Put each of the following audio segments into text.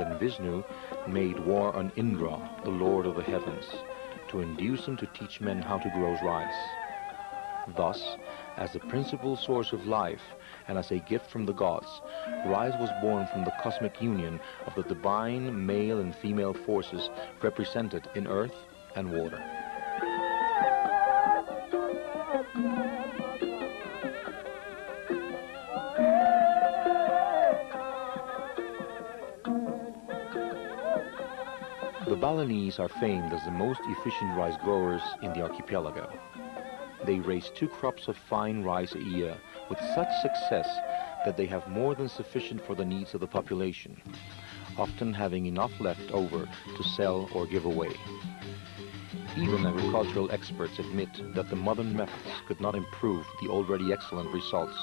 then Vishnu made war on Indra, the lord of the heavens, to induce him to teach men how to grow rice. Thus, as the principal source of life and as a gift from the gods, rice was born from the cosmic union of the divine male and female forces represented in earth and water. The Balinese are famed as the most efficient rice growers in the archipelago. They raise 2 crops of fine rice a year with such success that they have more than sufficient for the needs of the population, often having enough left over to sell or give away. Even agricultural experts admit that the modern methods could not improve the already excellent results,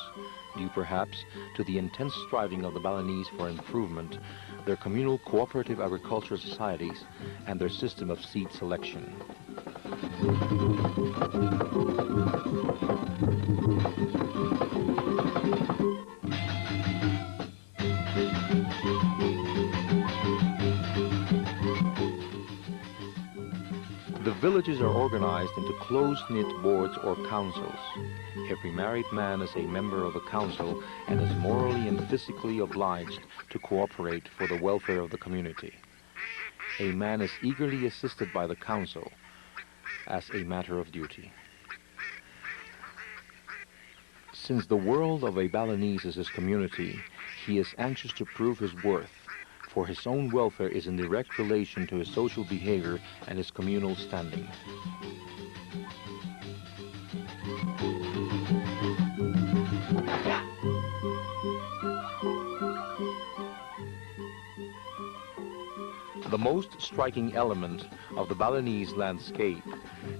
due perhaps to the intense striving of the Balinese for improvement, their communal cooperative agricultural societies, and their system of seed selection. The villages are organized into close-knit boards or councils. Every married man is a member of a council and is morally and physically obliged to cooperate for the welfare of the community. A man is eagerly assisted by the council as a matter of duty. Since the world of a Balinese is his community, he is anxious to prove his worth, for his own welfare is in direct relation to his social behavior and his communal standing. The most striking element of the Balinese landscape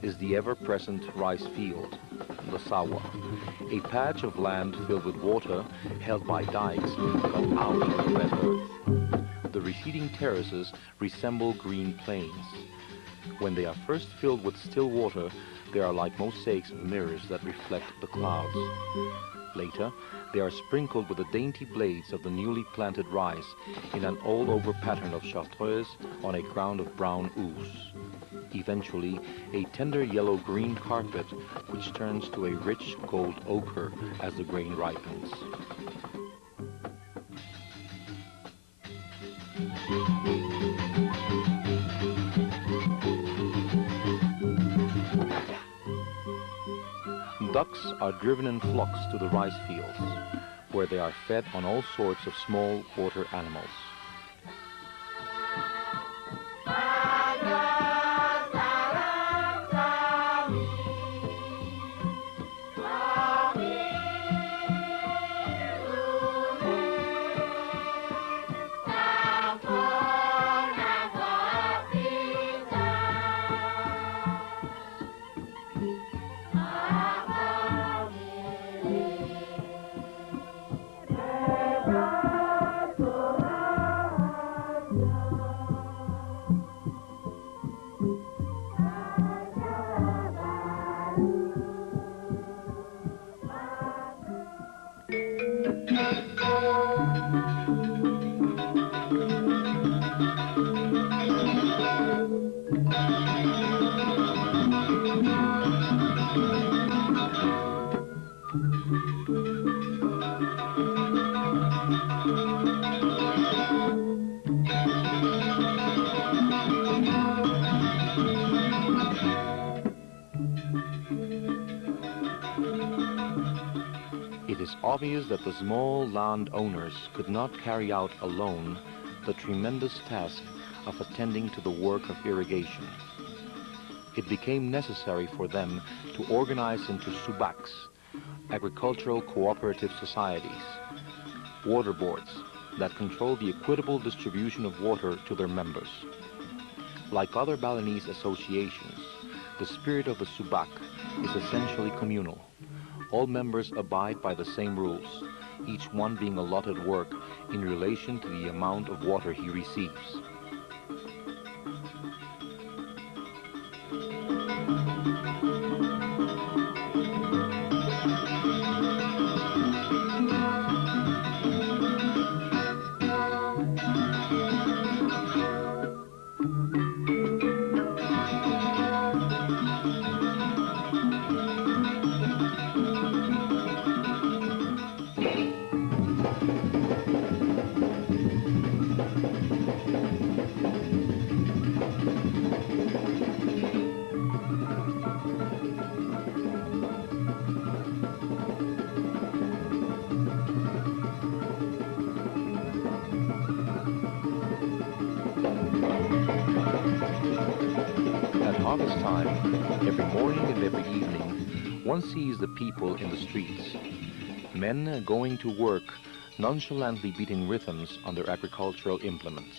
is the ever-present rice field, the sawa, a patch of land filled with water held by dikes cut out of the red earth. The receding terraces resemble green plains. When they are first filled with still water, they are like mosaics of mirrors that reflect the clouds. Later, they are sprinkled with the dainty blades of the newly planted rice in an all-over pattern of chartreuse on a ground of brown ooze. Eventually, a tender yellow-green carpet which turns to a rich gold ochre as the grain ripens. Ducks are driven in flocks to the rice fields, where they are fed on all sorts of small water animals. It is obvious that the small landowners could not carry out alone the tremendous task of attending to the work of irrigation. It became necessary for them to organize into subaks, agricultural cooperative societies, water boards that control the equitable distribution of water to their members. Like other Balinese associations, the spirit of the subak is essentially communal. All members abide by the same rules, each one being allotted work in relation to the amount of water he receives. harvest time, every morning and every evening, one sees the people in the streets. Men going to work, nonchalantly beating rhythms on their agricultural implements,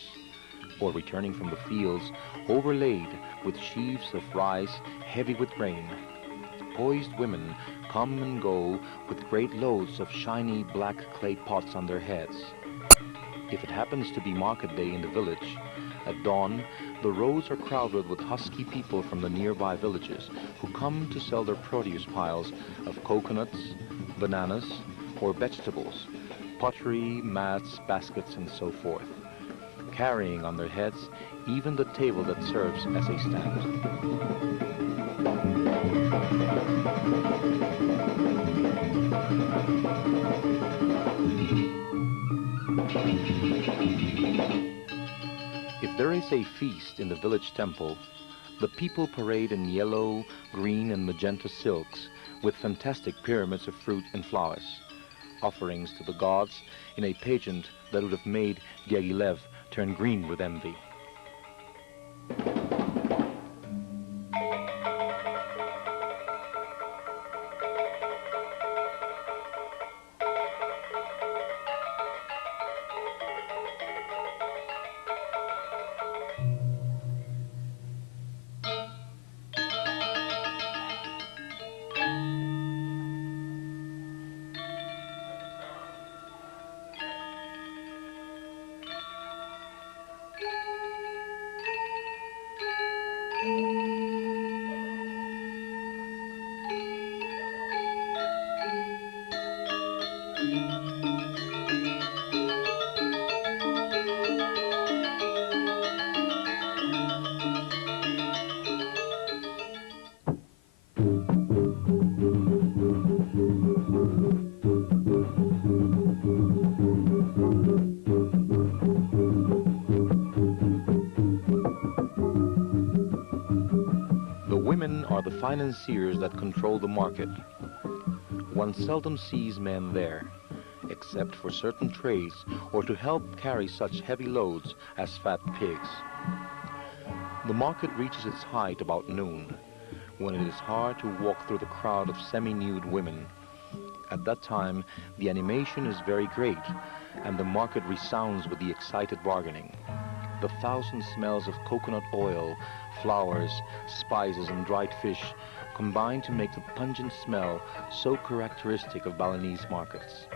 or returning from the fields overlaid with sheaves of rice heavy with grain. Poised women come and go with great loads of shiny black clay pots on their heads. If it happens to be market day in the village, at dawn, the roads are crowded with husky people from the nearby villages who come to sell their produce piles of coconuts, bananas, or vegetables, pottery, mats, baskets, and so forth, carrying on their heads even the table that serves as a stand. If there is a feast in the village temple, the people parade in yellow, green, and magenta silks with fantastic pyramids of fruit and flowers, offerings to the gods in a pageant that would have made Diaghilev turn green with envy. Women are the financiers that control the market. One seldom sees men there, except for certain trades or to help carry such heavy loads as fat pigs. The market reaches its height about noon, when it is hard to walk through the crowd of semi-nude women. At that time, the animation is very great, and the market resounds with the excited bargaining. The thousand smells of coconut oil, flowers, spices, and dried fish combine to make the pungent smell so characteristic of Balinese markets.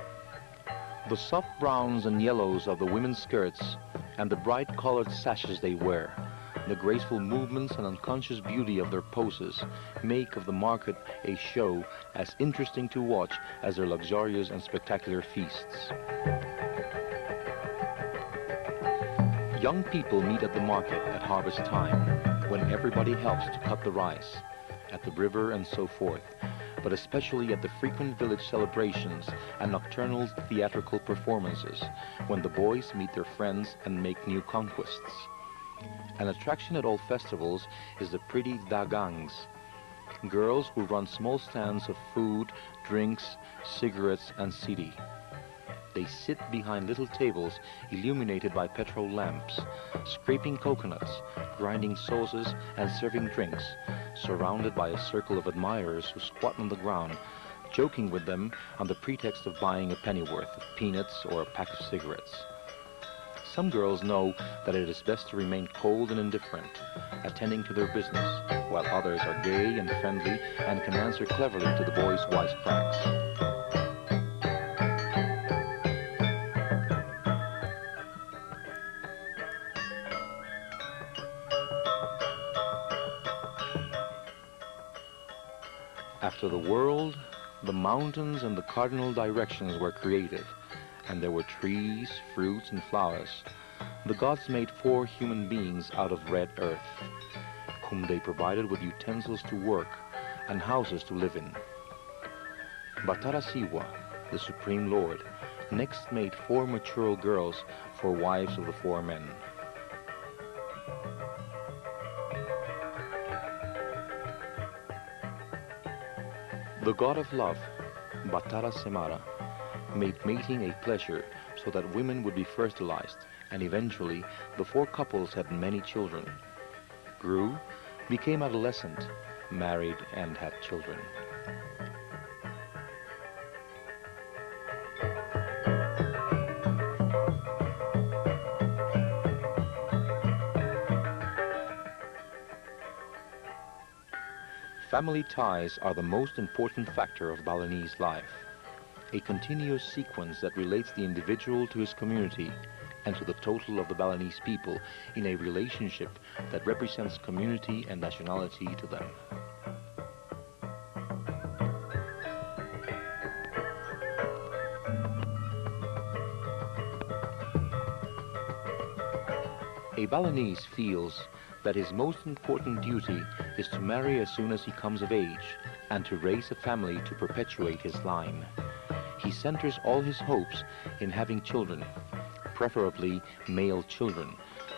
The soft browns and yellows of the women's skirts and the bright colored sashes they wear, the graceful movements and unconscious beauty of their poses make of the market a show as interesting to watch as their luxurious and spectacular feasts. Young people meet at the market at harvest time, when everybody helps to cut the rice, at the river and so forth, but especially at the frequent village celebrations and nocturnal theatrical performances, when the boys meet their friends and make new conquests. An attraction at all festivals is the pretty dagangs, girls who run small stands of food, drinks, cigarettes, and siri. They sit behind little tables illuminated by petrol lamps, scraping coconuts, grinding sauces, and serving drinks, surrounded by a circle of admirers who squat on the ground, joking with them on the pretext of buying a pennyworth of peanuts or a pack of cigarettes. Some girls know that it is best to remain cold and indifferent, attending to their business, while others are gay and friendly and can answer cleverly to the boys' wisecracks. After the world, the mountains and the cardinal directions were created, and there were trees, fruits, and flowers. The gods made 4 human beings out of red earth, whom they provided with utensils to work and houses to live in. Batara Siwa, the Supreme Lord, next made 4 mature girls for wives of the 4 men. The god of love, Batara Semara, made mating a pleasure so that women would be fertilized, and eventually the 4 couples had many children. Grew, became adolescent, married, and had children. Family ties are the most important factor of Balinese life, a continuous sequence that relates the individual to his community and to the total of the Balinese people in a relationship that represents community and nationality to them. A Balinese feels that his most important duty is to marry as soon as he comes of age and to raise a family to perpetuate his line. He centers all his hopes in having children, preferably male children,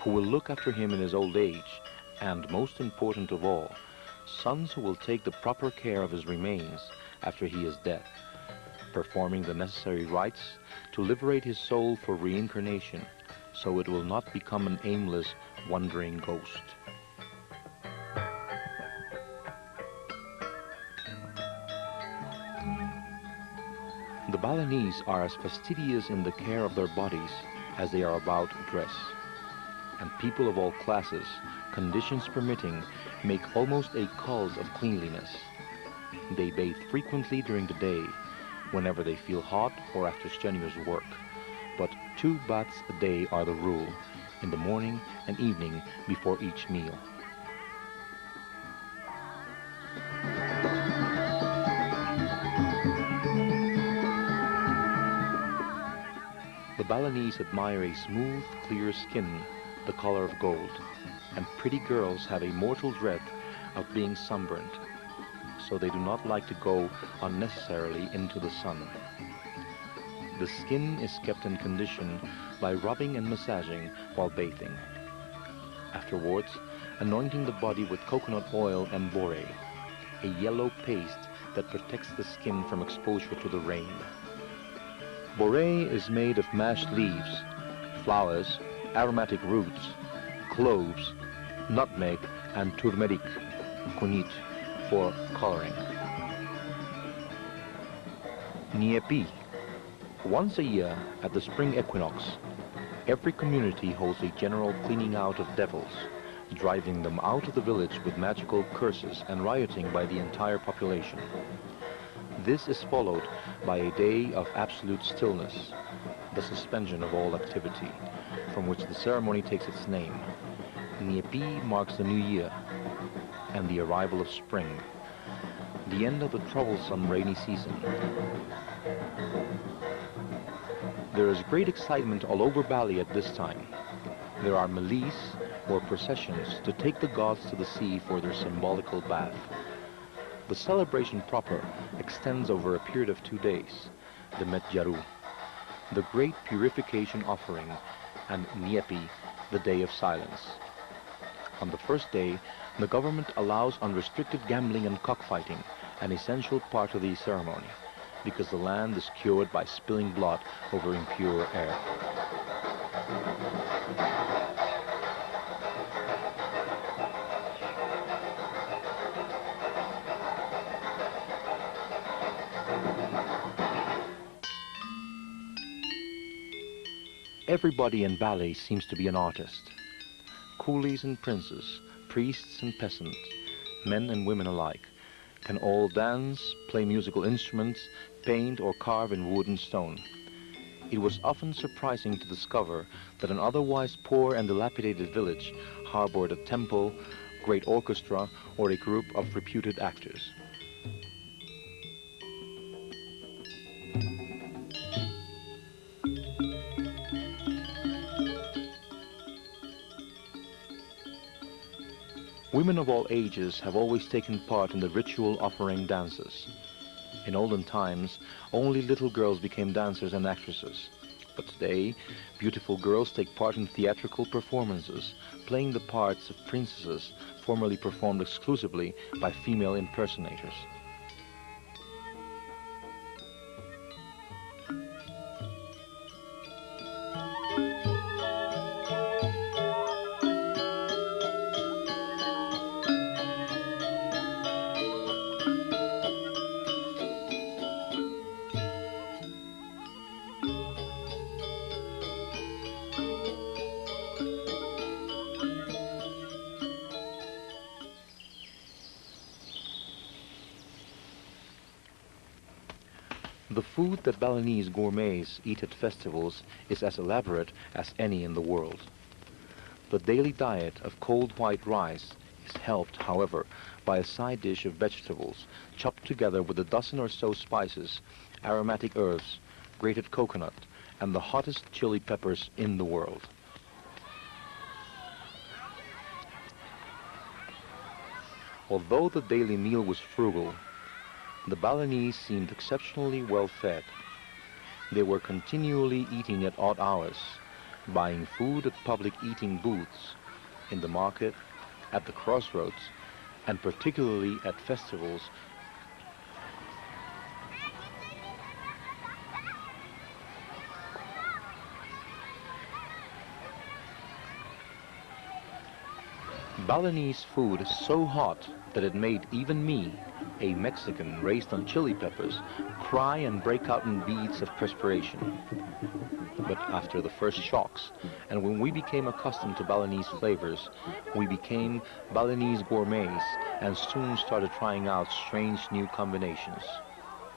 who will look after him in his old age, and most important of all, sons who will take the proper care of his remains after he is dead, performing the necessary rites to liberate his soul for reincarnation, so it will not become an aimless, wandering ghost. The Balinese are as fastidious in the care of their bodies as they are about dress, and people of all classes, conditions permitting, make almost a cult of cleanliness. They bathe frequently during the day, whenever they feel hot or after strenuous work, but 2 baths a day are the rule, in the morning and evening before each meal. The Balinese admire a smooth, clear skin, the color of gold, and pretty girls have a mortal dread of being sunburnt, so they do not like to go unnecessarily into the sun. The skin is kept in condition by rubbing and massaging while bathing. Afterwards, anointing the body with coconut oil and bore, a yellow paste that protects the skin from exposure to the rain. Bore is made of mashed leaves, flowers, aromatic roots, cloves, nutmeg, and turmeric, kunyit, for coloring. Niepi. Once a year, at the spring equinox, every community holds a general cleaning out of devils, driving them out of the village with magical curses and rioting by the entire population. This is followed by a day of absolute stillness, the suspension of all activity, from which the ceremony takes its name. Niepi marks the new year and the arrival of spring, the end of the troublesome rainy season. There is great excitement all over Bali at this time. There are melees, or processions, to take the gods to the sea for their symbolical bath. The celebration proper extends over a period of 2 days, the Metjaru, the great purification offering, and Niepi, the day of silence. On the first day, the government allows unrestricted gambling and cockfighting, an essential part of the ceremony, because the land is cured by spilling blood over impure air. Everybody in Bali seems to be an artist. Coolies and princes, priests and peasants, men and women alike, can all dance, play musical instruments, paint or carve in wood and stone. It was often surprising to discover that an otherwise poor and dilapidated village harbored a temple, great orchestra, or a group of reputed actors. Women of all ages have always taken part in the ritual offering dances. In olden times, only little girls became dancers and actresses. But today, beautiful girls take part in theatrical performances, playing the parts of princesses formerly performed exclusively by female impersonators. The food that Balinese gourmets eat at festivals is as elaborate as any in the world. The daily diet of cold white rice is helped, however, by a side dish of vegetables chopped together with a dozen or so spices, aromatic herbs, grated coconut, and the hottest chili peppers in the world. Although the daily meal was frugal, the Balinese seemed exceptionally well fed. They were continually eating at odd hours, buying food at public eating booths, in the market, at the crossroads, and particularly at festivals. Balinese food is so hot that it made even me, a Mexican raised on chili peppers, cry and break out in beads of perspiration. But after the first shocks, and when we became accustomed to Balinese flavors, we became Balinese gourmets and soon started trying out strange new combinations.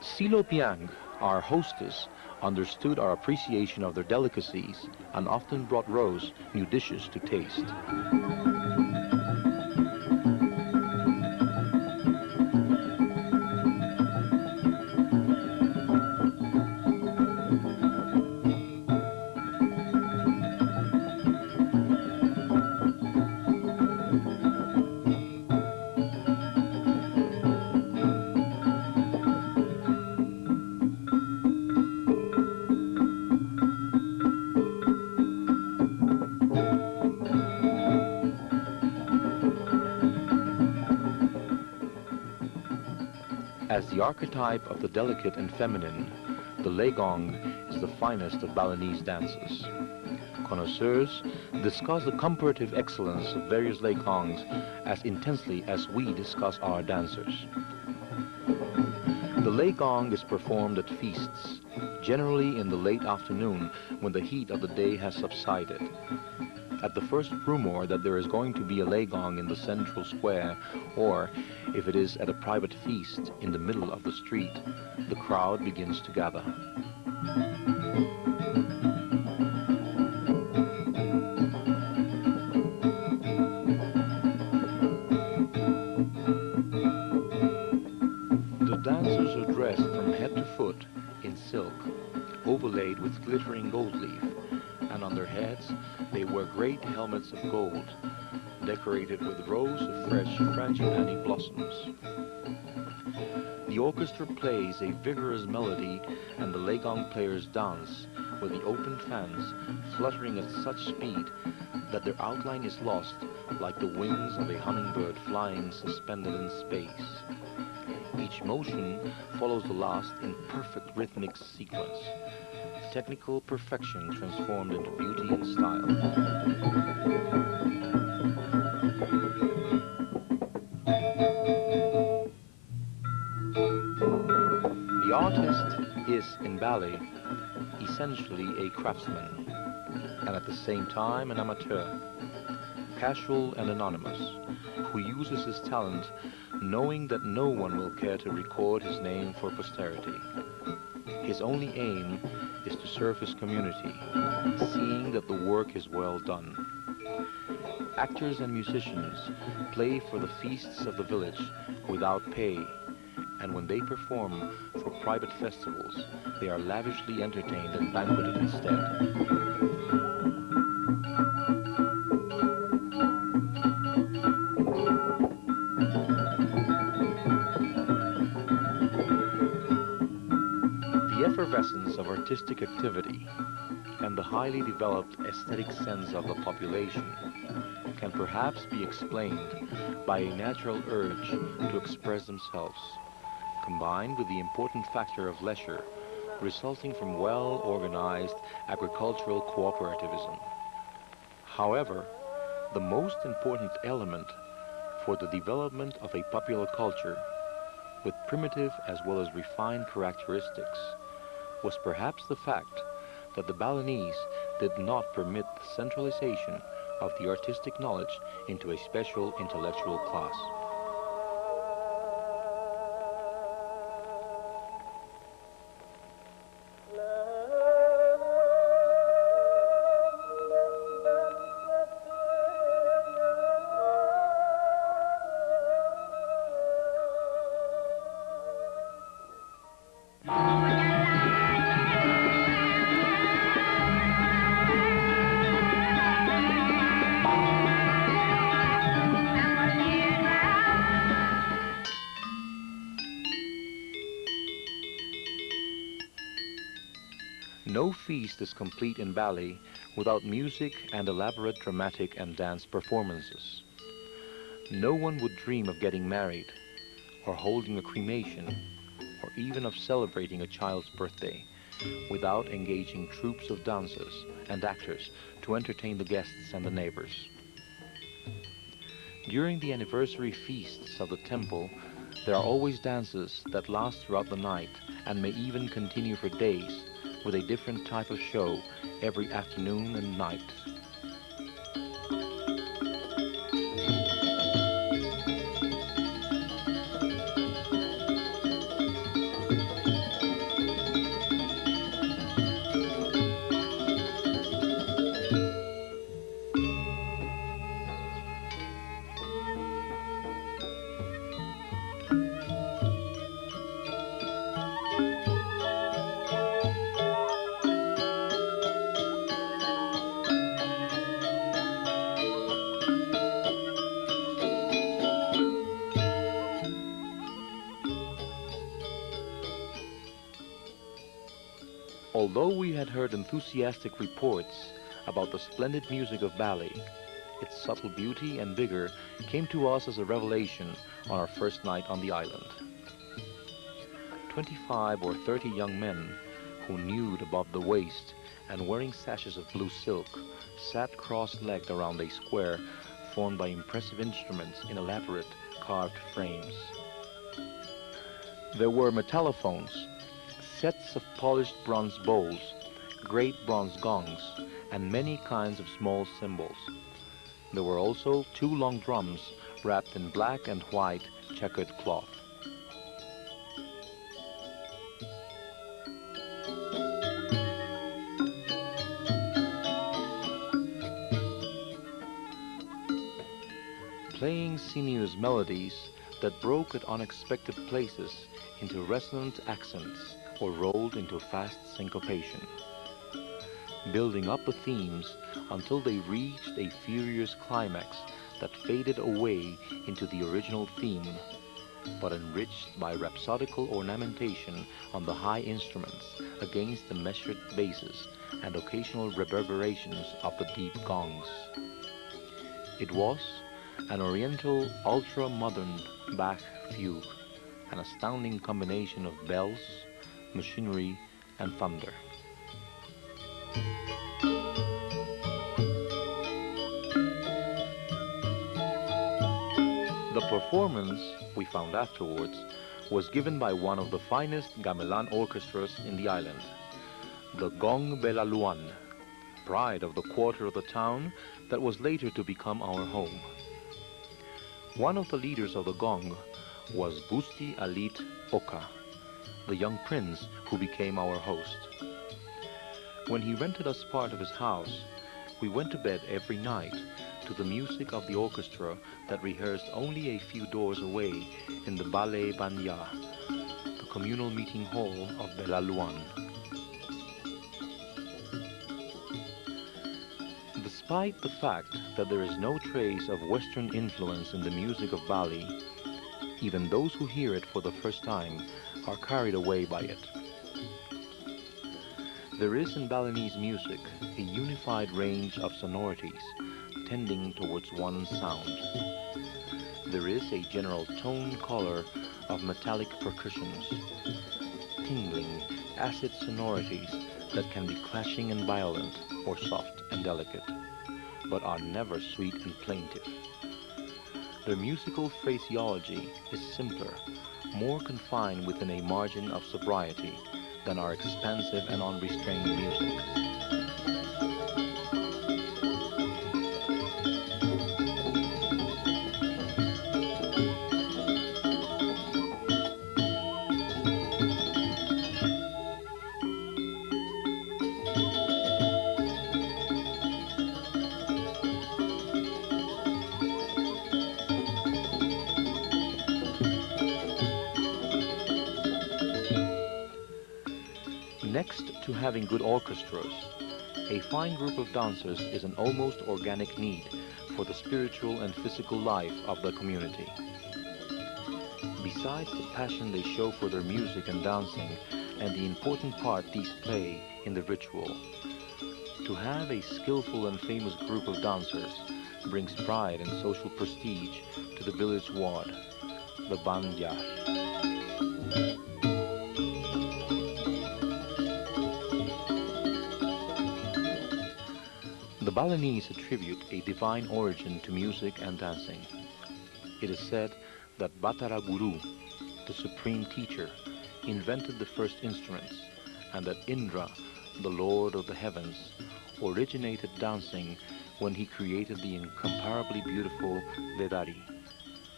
Silo Piang, our hostess, understood our appreciation of their delicacies and often brought Rose new dishes to taste. As the archetype of the delicate and feminine, the legong is the finest of Balinese dances. Connoisseurs discuss the comparative excellence of various legongs as intensely as we discuss our dancers. The legong is performed at feasts, generally in the late afternoon when the heat of the day has subsided. At the first rumor that there is going to be a legong in the central square, or if it is at a private feast in the middle of the street, the crowd begins to gather. The dancers are dressed from head to foot in silk, overlaid with glittering gold leaf, and on their heads they wear great helmets of gold, decorated with rows of fresh frangipani blossoms. The orchestra plays a vigorous melody and the legong players dance with the open fans fluttering at such speed that their outline is lost like the wings of a hummingbird flying suspended in space. Each motion follows the last in perfect rhythmic sequence. Technical perfection transformed into beauty and style. The artist is, in Bali, essentially a craftsman, and at the same time an amateur, casual and anonymous, who uses his talent knowing that no one will care to record his name for posterity. His only aim is to serve his community, seeing that the work is well done. Actors and musicians play for the feasts of the village without pay, and when they perform for private festivals, they are lavishly entertained and banqueted instead. The effervescence of artistic activity and the highly developed aesthetic sense of the population can perhaps be explained by a natural urge to express themselves, combined with the important factor of leisure resulting from well-organized agricultural cooperativism. However, the most important element for the development of a popular culture, with primitive as well as refined characteristics, was perhaps the fact that the Balinese did not permit the centralization of the artistic knowledge into a special intellectual class. No feast is complete in Bali without music and elaborate dramatic and dance performances. No one would dream of getting married, or holding a cremation, or even of celebrating a child's birthday without engaging troops of dancers and actors to entertain the guests and the neighbors. During the anniversary feasts of the temple, there are always dances that last throughout the night and may even continue for days, with a different type of show every afternoon and night. Although we had heard enthusiastic reports about the splendid music of Bali, its subtle beauty and vigor came to us as a revelation on our first night on the island. 25 or 30 young men, who nude above the waist and wearing sashes of blue silk, sat cross-legged around a square formed by impressive instruments in elaborate carved frames. There were metallophones, sets of polished bronze bowls, great bronze gongs, and many kinds of small cymbals. There were also 2 long drums wrapped in black and white checkered cloth. Playing sinuous melodies that broke at unexpected places into resonant accents or rolled into fast syncopation, building up the themes until they reached a furious climax that faded away into the original theme, but enriched by rhapsodical ornamentation on the high instruments against the measured basses and occasional reverberations of the deep gongs. It was an oriental ultra-modern Bach fugue, an astounding combination of bells, machinery, and thunder. The performance, we found afterwards, was given by one of the finest gamelan orchestras in the island, the Gong Belaluan, pride of the quarter of the town that was later to become our home. One of the leaders of the gong was Gusti Alit Oka, the young prince who became our host. When he rented us part of his house, we went to bed every night to the music of the orchestra that rehearsed only a few doors away in the Ballet Banya, the communal meeting hall of Belaluan. Despite the fact that there is no trace of Western influence in the music of Bali, even those who hear it for the first time are carried away by it. There is in Balinese music a unified range of sonorities tending towards one sound. There is a general tone color of metallic percussions, tingling, acid sonorities that can be clashing and violent or soft and delicate, but are never sweet and plaintive. Their musical phraseology is simpler, more confined within a margin of sobriety than our expansive and unrestrained music. Next to having good orchestras, a fine group of dancers is an almost organic need for the spiritual and physical life of the community. Besides the passion they show for their music and dancing and the important part these play in the ritual. To have a skillful and famous group of dancers brings pride and social prestige to the village ward, the Banjar. The Balinese attribute a divine origin to music and dancing. It is said that Batara Guru, the supreme teacher, invented the first instruments, and that Indra, the lord of the heavens, originated dancing when he created the incomparably beautiful Vedari,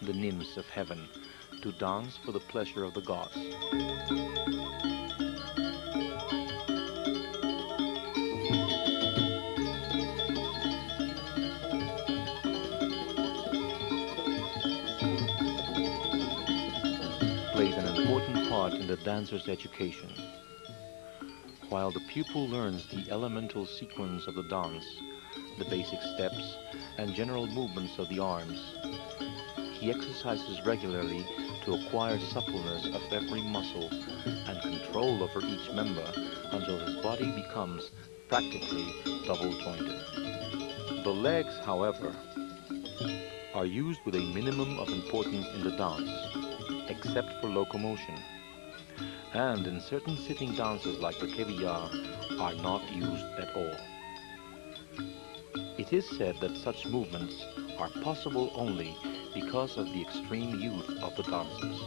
the nymphs of heaven, to dance for the pleasure of the gods. Plays an important part in the dancer's education. While the pupil learns the elemental sequence of the dance, the basic steps, and general movements of the arms, he exercises regularly to acquire suppleness of every muscle and control over each member until his body becomes practically double jointed. The legs, however, are used with a minimum of importance in the dance, except for locomotion, and in certain sitting dances like the Keviya are not used at all. It is said that such movements are possible only because of the extreme youth of the dancers.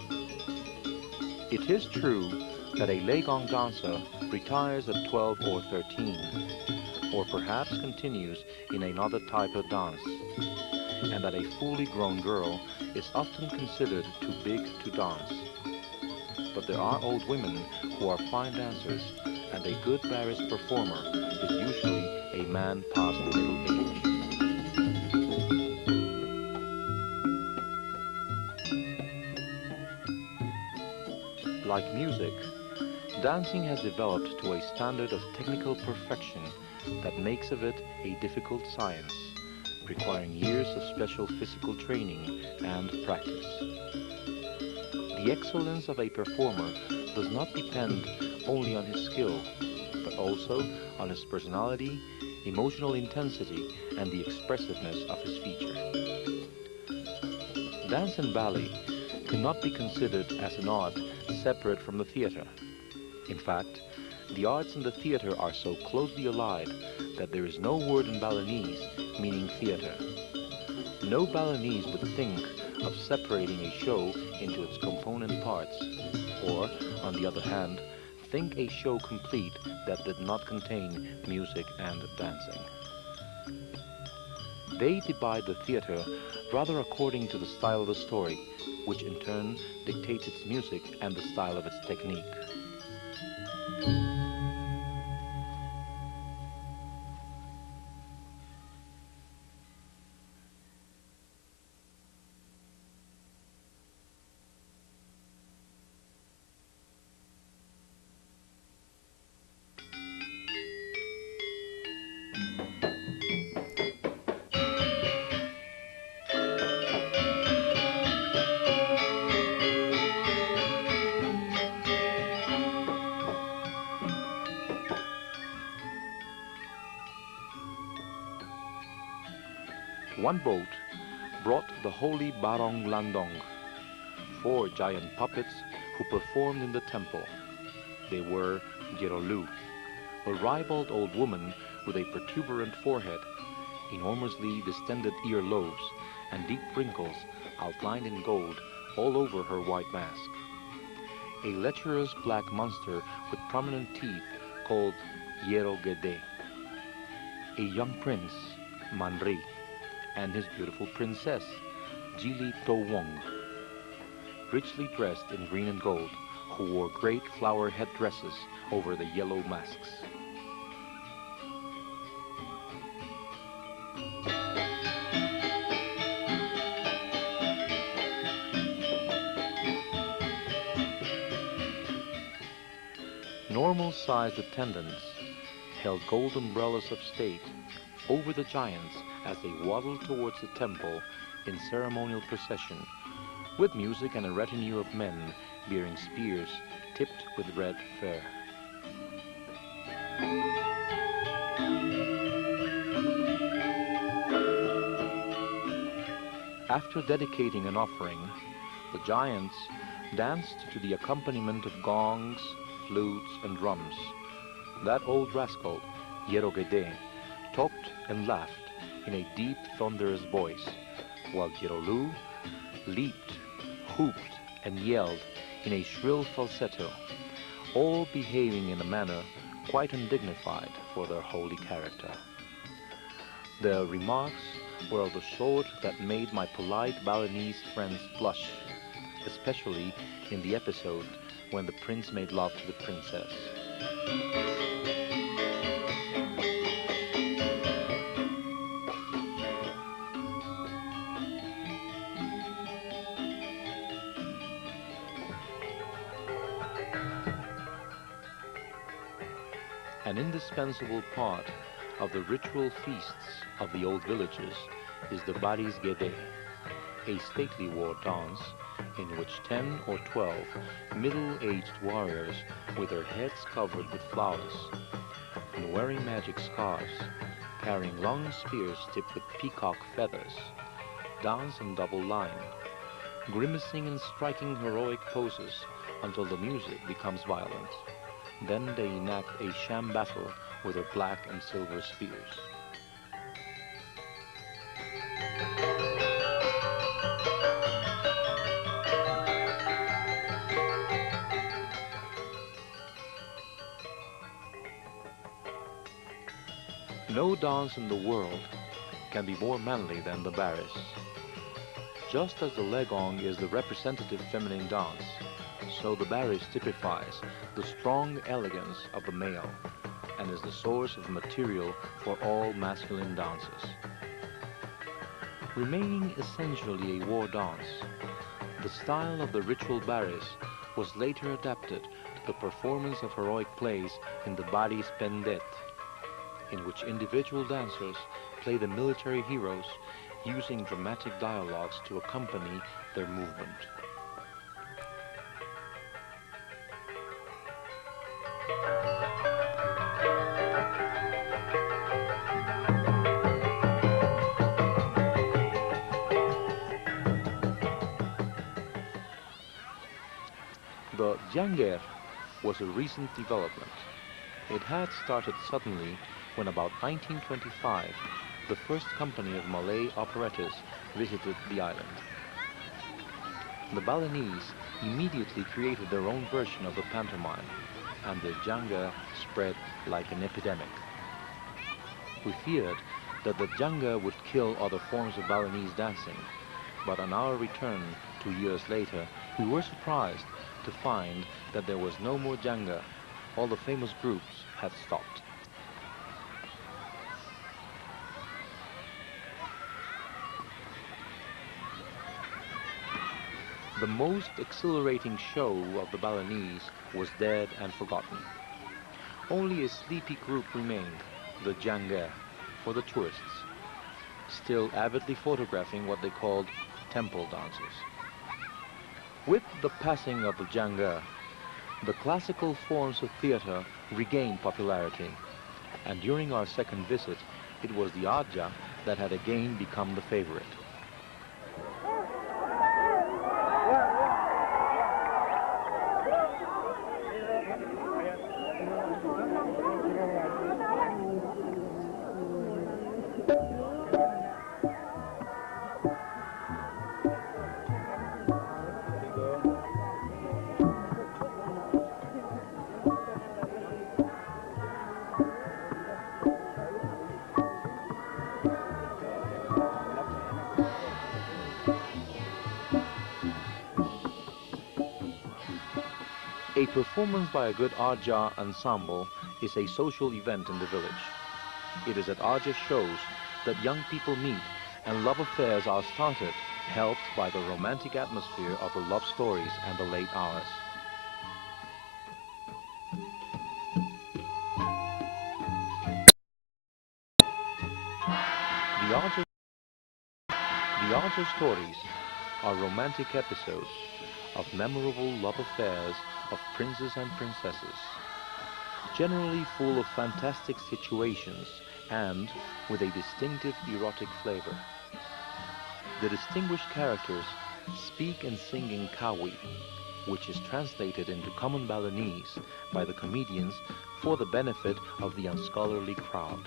It is true that a Legong dancer retires at 12 or 13, or perhaps continues in another type of dance, and that a fully grown girl is often considered too big to dance. But there are old women who are fine dancers, and a good Barist performer is usually a man past middle age. Like music, dancing has developed to a standard of technical perfection that makes of it a difficult science, requiring years of special physical training and practice. The excellence of a performer does not depend only on his skill, but also on his personality, emotional intensity, and the expressiveness of his feature. Dance in Bali cannot be considered as an art separate from the theater. In fact, the arts and the theater are so closely allied that there is no word in Balinese meaning theater. No Balinese would think of separating a show into its component parts, or, on the other hand, think a show complete that did not contain music and dancing. They divide the theater rather according to the style of the story, which in turn dictates its music and the style of its technique. One boat brought the holy Barong Landong, 4 giant puppets who performed in the temple. They were Doeloe, a ribald old woman with a protuberant forehead, enormously distended earlobes, and deep wrinkles outlined in gold all over her white mask. A lecherous black monster with prominent teeth called Yero Gede. A young prince, Manri, and his beautiful princess, Jili Towong, richly dressed in green and gold, who wore great flower headdresses over the yellow masks. Normal-sized attendants held gold umbrellas of state over the giants as they waddled towards the temple in ceremonial procession, with music and a retinue of men bearing spears tipped with red fur. After dedicating an offering, the giants danced to the accompaniment of gongs, flutes, and drums. That old rascal, Yerogede, talked and laughed in a deep, thunderous voice, while Doeloe leaped, whooped, and yelled in a shrill falsetto, all behaving in a manner quite undignified for their holy character. Their remarks were of the sort that made my polite Balinese friends blush, especially in the episode when the prince made love to the princess. An indispensable part of the ritual feasts of the old villages is the Baris Gede, a stately war dance in which 10 or 12 middle-aged warriors with their heads covered with flowers and wearing magic scarves, carrying long spears tipped with peacock feathers, dance in double line, grimacing and striking heroic poses until the music becomes violent. Then they enact a sham battle with their black and silver spears. No dance in the world can be more manly than the Baris. Just as the Legong is the representative feminine dance, so the Baris typifies the strong elegance of the male and is the source of material for all masculine dances. Remaining essentially a war dance, the style of the ritual Baris was later adapted to the performance of heroic plays in the Baris Pendet, in which individual dancers play the military heroes using dramatic dialogues to accompany their movement. The Janger was a recent development. It had started suddenly when about 1925 the first company of Malay operettas visited the island. The Balinese immediately created their own version of the pantomime, and the Janga spread like an epidemic. We feared that the Janga would kill other forms of Balinese dancing, but on our return 2 years later, we were surprised to find that there was no more Janga. All the famous groups had stopped. The most exhilarating show of the Balinese was dead and forgotten. Only a sleepy group remained, the Janga, for the tourists, still avidly photographing what they called temple dances. With the passing of the Janga, the classical forms of theater regained popularity, and during our second visit, it was the Aja that had again become the favorite. A performance by a good Aja ensemble is a social event in the village. It is at Aja shows that young people meet and love affairs are started, helped by the romantic atmosphere of the love stories and the late hours. The Aja stories are romantic episodes of memorable love affairs of princes and princesses, generally full of fantastic situations and with a distinctive erotic flavor. The distinguished characters speak and sing in Kawi, which is translated into common Balinese by the comedians for the benefit of the unscholarly crowd.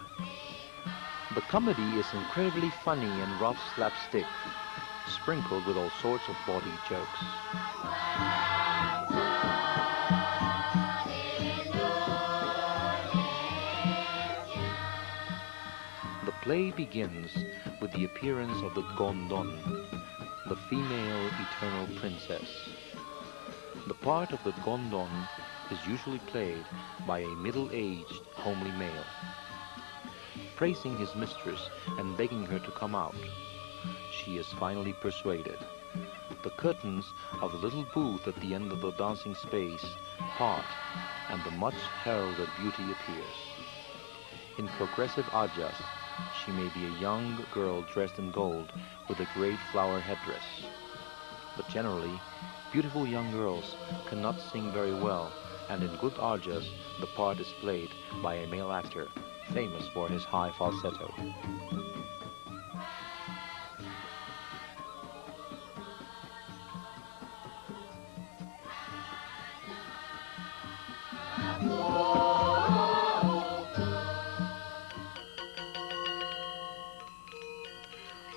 The comedy is incredibly funny and rough slapstick, sprinkled with all sorts of bawdy jokes. The play begins with the appearance of the Gondon, the female eternal princess. The part of the Gondon is usually played by a middle-aged, homely male. Praising his mistress and begging her to come out, she is finally persuaded. The curtains of the little booth at the end of the dancing space part, and the much heralded beauty appears. In progressive ajas, she may be a young girl dressed in gold with a great flower headdress. But generally, beautiful young girls cannot sing very well, and in good ajas, the part is played by a male actor, famous for his high falsetto.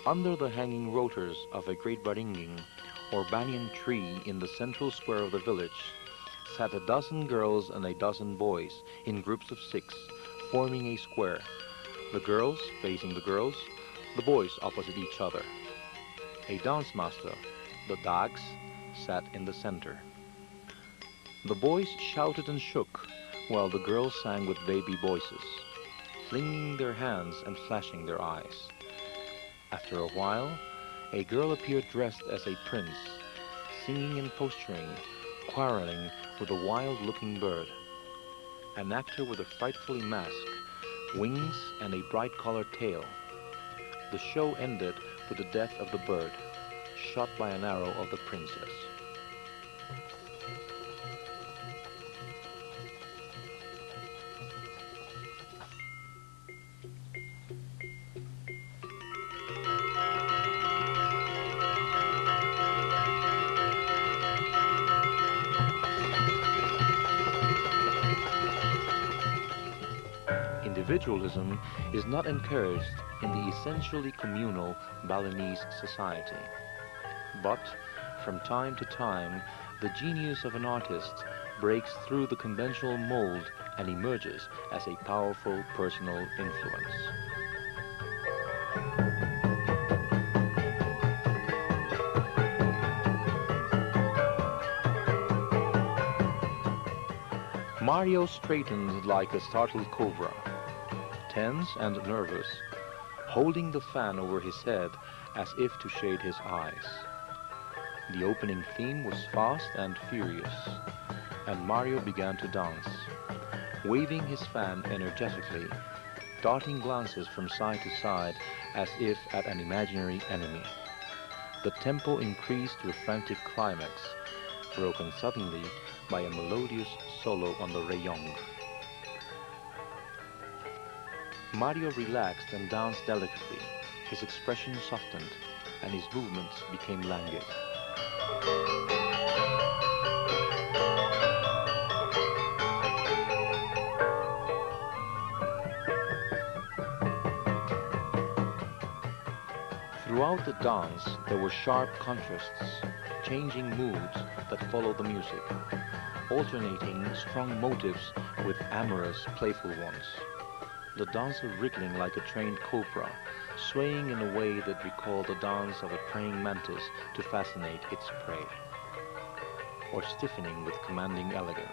Under the hanging rotors of a great baringing, or banyan tree in the central square of the village, sat a dozen girls and a dozen boys in groups of 6, forming a square, the girls facing the girls, the boys opposite each other. A dance master, the dags, sat in the center. The boys shouted and shook, while the girls sang with baby voices, flinging their hands and flashing their eyes. After a while, a girl appeared dressed as a prince, singing and posturing, quarreling with a wild-looking bird. An actor with a frightfully mask, wings, and a bright-colored tail. The show ended with the death of the bird, shot by an arrow of the princess. Individualism is not encouraged in the essentially communal Balinese society. But, from time to time, the genius of an artist breaks through the conventional mold and emerges as a powerful personal influence. Mario straightened like a startled cobra, tense and nervous, holding the fan over his head as if to shade his eyes. The opening theme was fast and furious, and Mario began to dance, waving his fan energetically, darting glances from side to side as if at an imaginary enemy. The tempo increased to a frantic climax, broken suddenly by a melodious solo on the rayong. Mario relaxed and danced delicately. His expression softened, and his movements became languid. Throughout the dance, there were sharp contrasts, changing moods that followed the music, alternating strong motives with amorous, playful ones. The dancer wriggling like a trained cobra, swaying in a way that recalled the dance of a praying mantis to fascinate its prey, or stiffening with commanding elegance.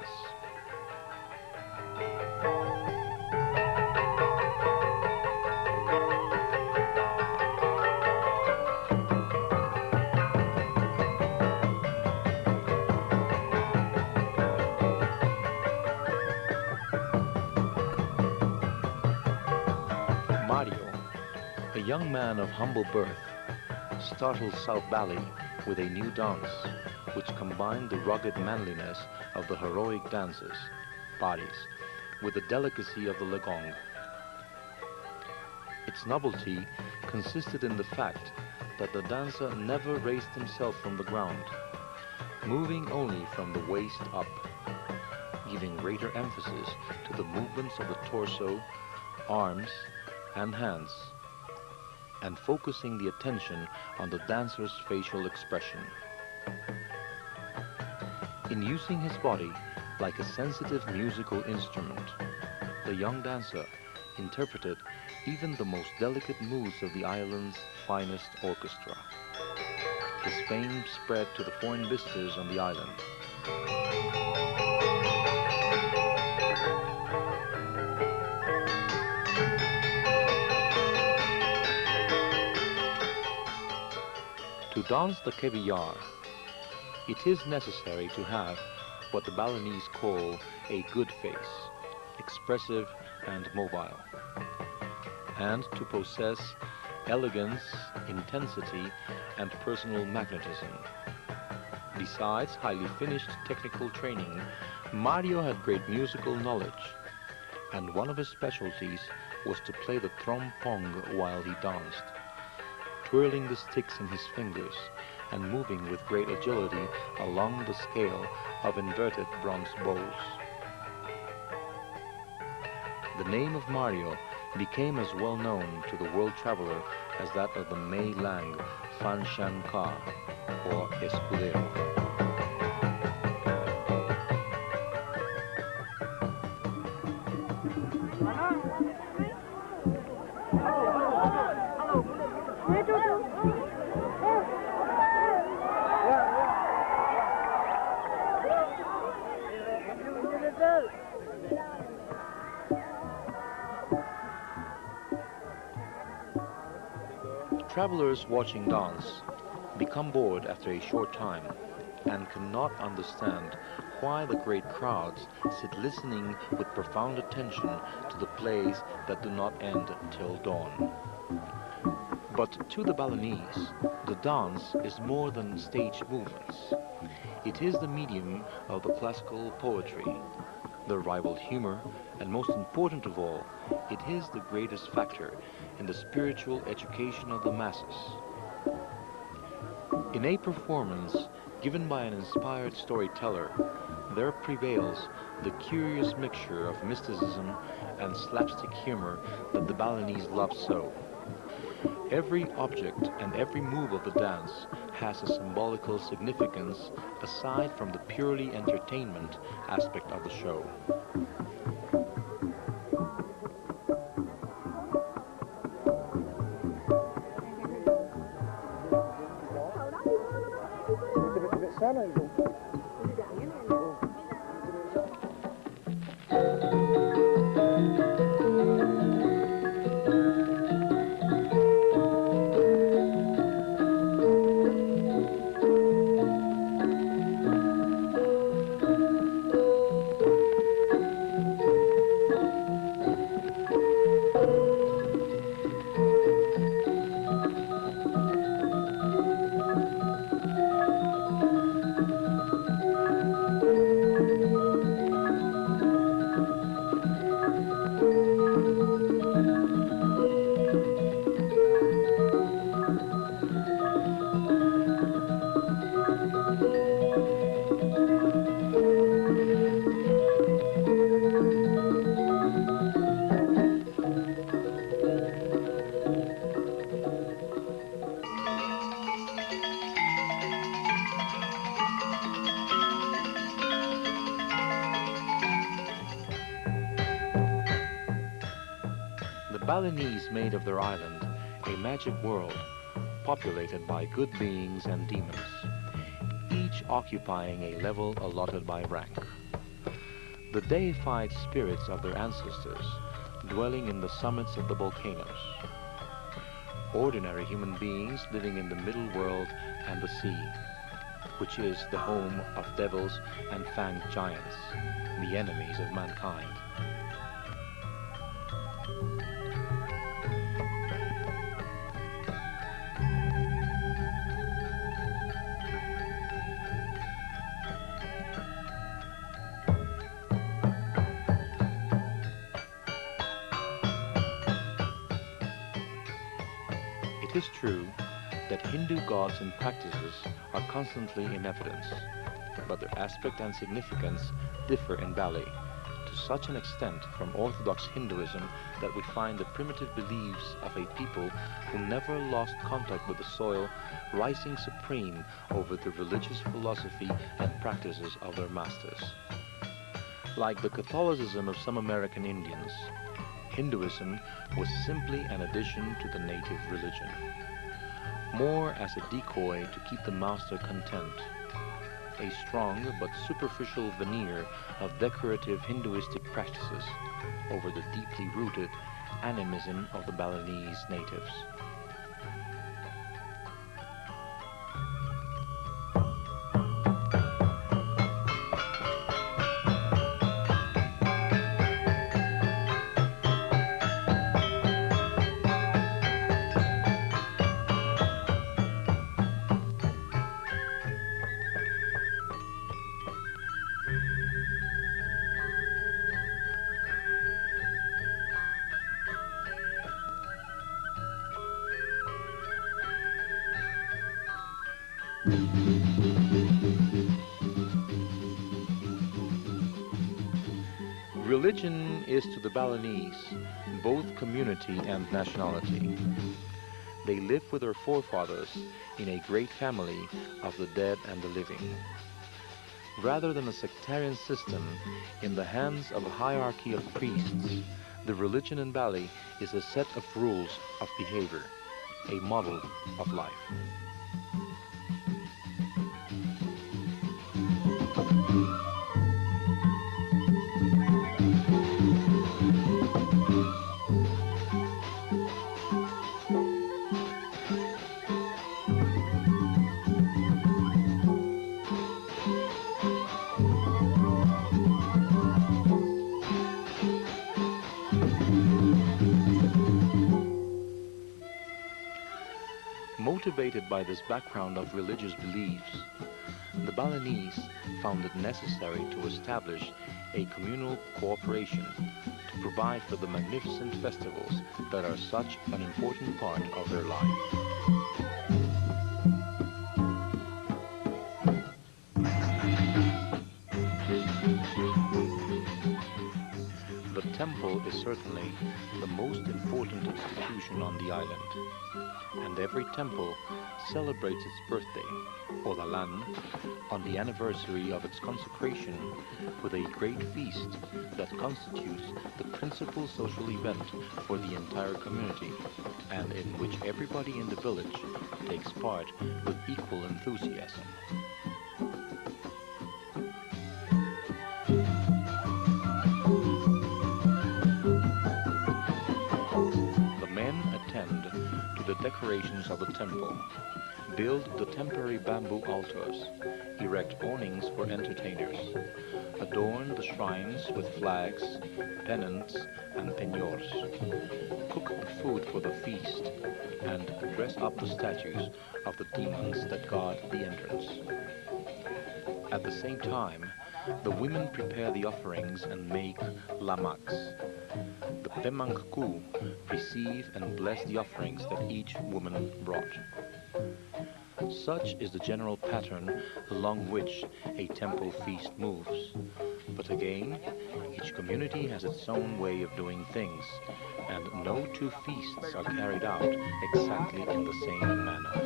Mario, a young man of humble birth, startled South Bali with a new dance, which combined the rugged manliness of the heroic dances, Balis, with the delicacy of the Legong. Its novelty consisted in the fact that the dancer never raised himself from the ground, moving only from the waist up, giving greater emphasis to the movements of the torso, arms, and hands, and focusing the attention on the dancer's facial expression. In using his body like a sensitive musical instrument, the young dancer interpreted even the most delicate moods of the island's finest orchestra. His fame spread to the foreign visitors on the island. To dance the Keviyar, it is necessary to have what the Balinese call a good face, expressive and mobile, and to possess elegance, intensity, and personal magnetism. Besides highly finished technical training, Mario had great musical knowledge, and one of his specialties was to play the trompong while he danced, twirling the sticks in his fingers and moving with great agility along the scale of inverted bronze bowls. The name of Mario became as well known to the world traveler as that of the Mei Lang Fan Shan Ka, or Escudero. Travelers watching dance become bored after a short time and cannot understand why the great crowds sit listening with profound attention to the plays that do not end till dawn. But to the Balinese, the dance is more than stage movements. It is the medium of the classical poetry, the rival humor, and most important of all, it is the greatest factor in the spiritual education of the masses. In a performance given by an inspired storyteller, there prevails the curious mixture of mysticism and slapstick humor that the Balinese love so. Every object and every move of the dance has a symbolical significance aside from the purely entertainment aspect of the show. Balinese made of their island a magic world populated by good beings and demons, each occupying a level allotted by rank. The deified spirits of their ancestors dwelling in the summits of the volcanoes, ordinary human beings living in the middle world and the sea, which is the home of devils and fanged giants, the enemies of mankind. It is true that Hindu gods and practices are constantly in evidence, but their aspect and significance differ in Bali to such an extent from Orthodox Hinduism that we find the primitive beliefs of a people who never lost contact with the soil rising supreme over the religious philosophy and practices of their masters. Like the Catholicism of some American Indians, Hinduism was simply an addition to the native religion, more as a decoy to keep the master content, a strong but superficial veneer of decorative Hinduistic practices over the deeply rooted animism of the Balinese natives. Religion is to the Balinese both community and nationality. They live with their forefathers in a great family of the dead and the living. Rather than a sectarian system in the hands of a hierarchy of priests, the religion in Bali is a set of rules of behavior, a model of life. Motivated by this background of religious beliefs, the Balinese found it necessary to establish a communal cooperation to provide for the magnificent festivals that are such an important part of their life. The temple is certainly the most important institution on the island, and every temple celebrates its birthday, or the land, on the anniversary of its consecration with a great feast that constitutes the principal social event for the entire community, and in which everybody in the village takes part with equal enthusiasm. The men attend to the decorations of the temple, build the temporary bamboo altars, erect awnings for entertainers, adorn the shrines with flags, pennants, and penniors, cook the food for the feast, and dress up the statues of the demons that guard the entrance. At the same time, the women prepare the offerings and make lamaks. The pemangku receive and bless the offerings that each woman brought. Such is the general pattern along which a temple feast moves. But again, each community has its own way of doing things, and no two feasts are carried out exactly in the same manner.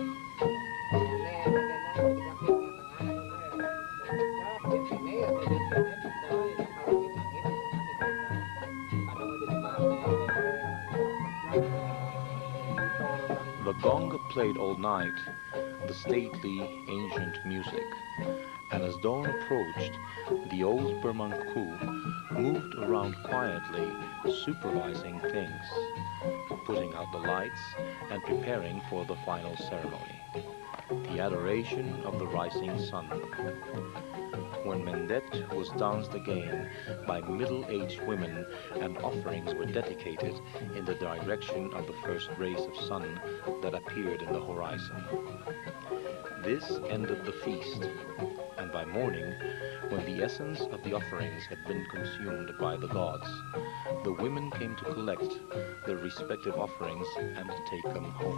The gong played all night the stately, ancient music, and as dawn approached, the old Burmanku moved around quietly, supervising things, putting out the lights and preparing for the final ceremony, the adoration of the rising sun. when Mendet was danced again by middle-aged women and offerings were dedicated in the direction of the first rays of sun that appeared in the horizon. This ended the feast, and by morning, when the essence of the offerings had been consumed by the gods, the women came to collect their respective offerings and take them home.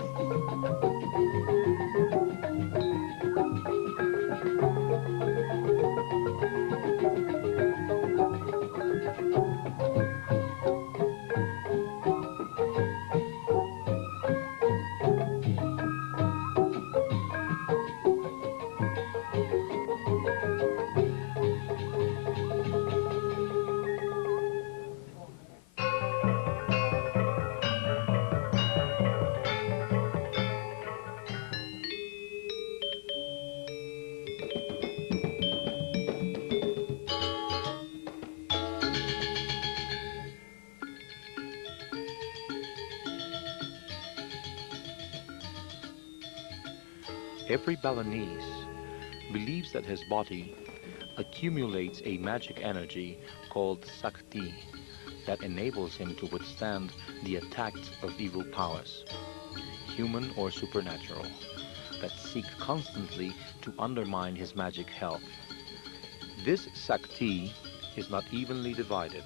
Every Balinese believes that his body accumulates a magic energy called Sakti that enables him to withstand the attacks of evil powers, human or supernatural, that seek constantly to undermine his magic health. This Sakti is not evenly divided.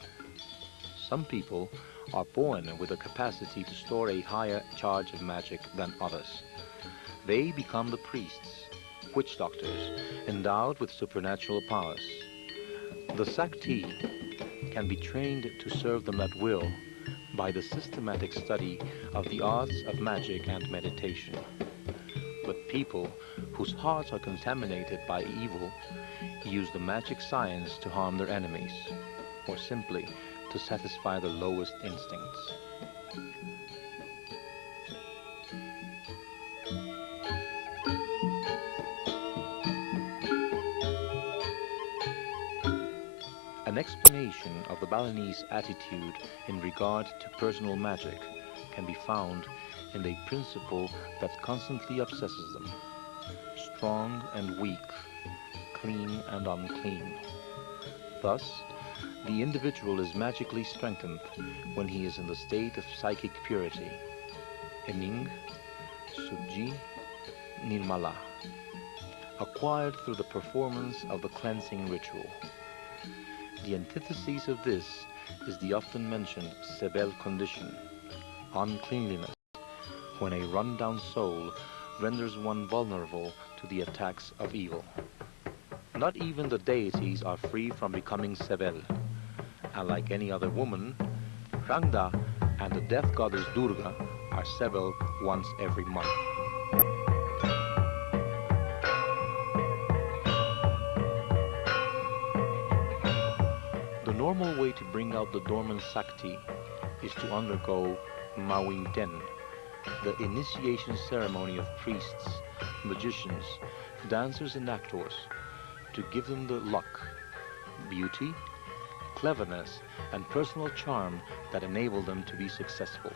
Some people are born with a capacity to store a higher charge of magic than others. They become the priests, witch doctors, endowed with supernatural powers. The Sakti can be trained to serve them at will by the systematic study of the arts of magic and meditation. But people whose hearts are contaminated by evil use the magic science to harm their enemies, or simply to satisfy their lowest instincts. An explanation of the Balinese attitude in regard to personal magic can be found in a principle that constantly obsesses them: strong and weak, clean and unclean. Thus, the individual is magically strengthened when he is in the state of psychic purity, Ening, Subji, Nirmala, acquired through the performance of the cleansing ritual. The antithesis of this is the often mentioned Sebel condition, uncleanliness, when a run-down soul renders one vulnerable to the attacks of evil. Not even the deities are free from becoming Sebel, and like any other woman, Rangda and the death goddess Durga are Sebel once every month. The normal way to bring out the dormant Sakti is to undergo Mawing Den, the initiation ceremony of priests, magicians, dancers and actors, to give them the luck, beauty, cleverness, and personal charm that enable them to be successful.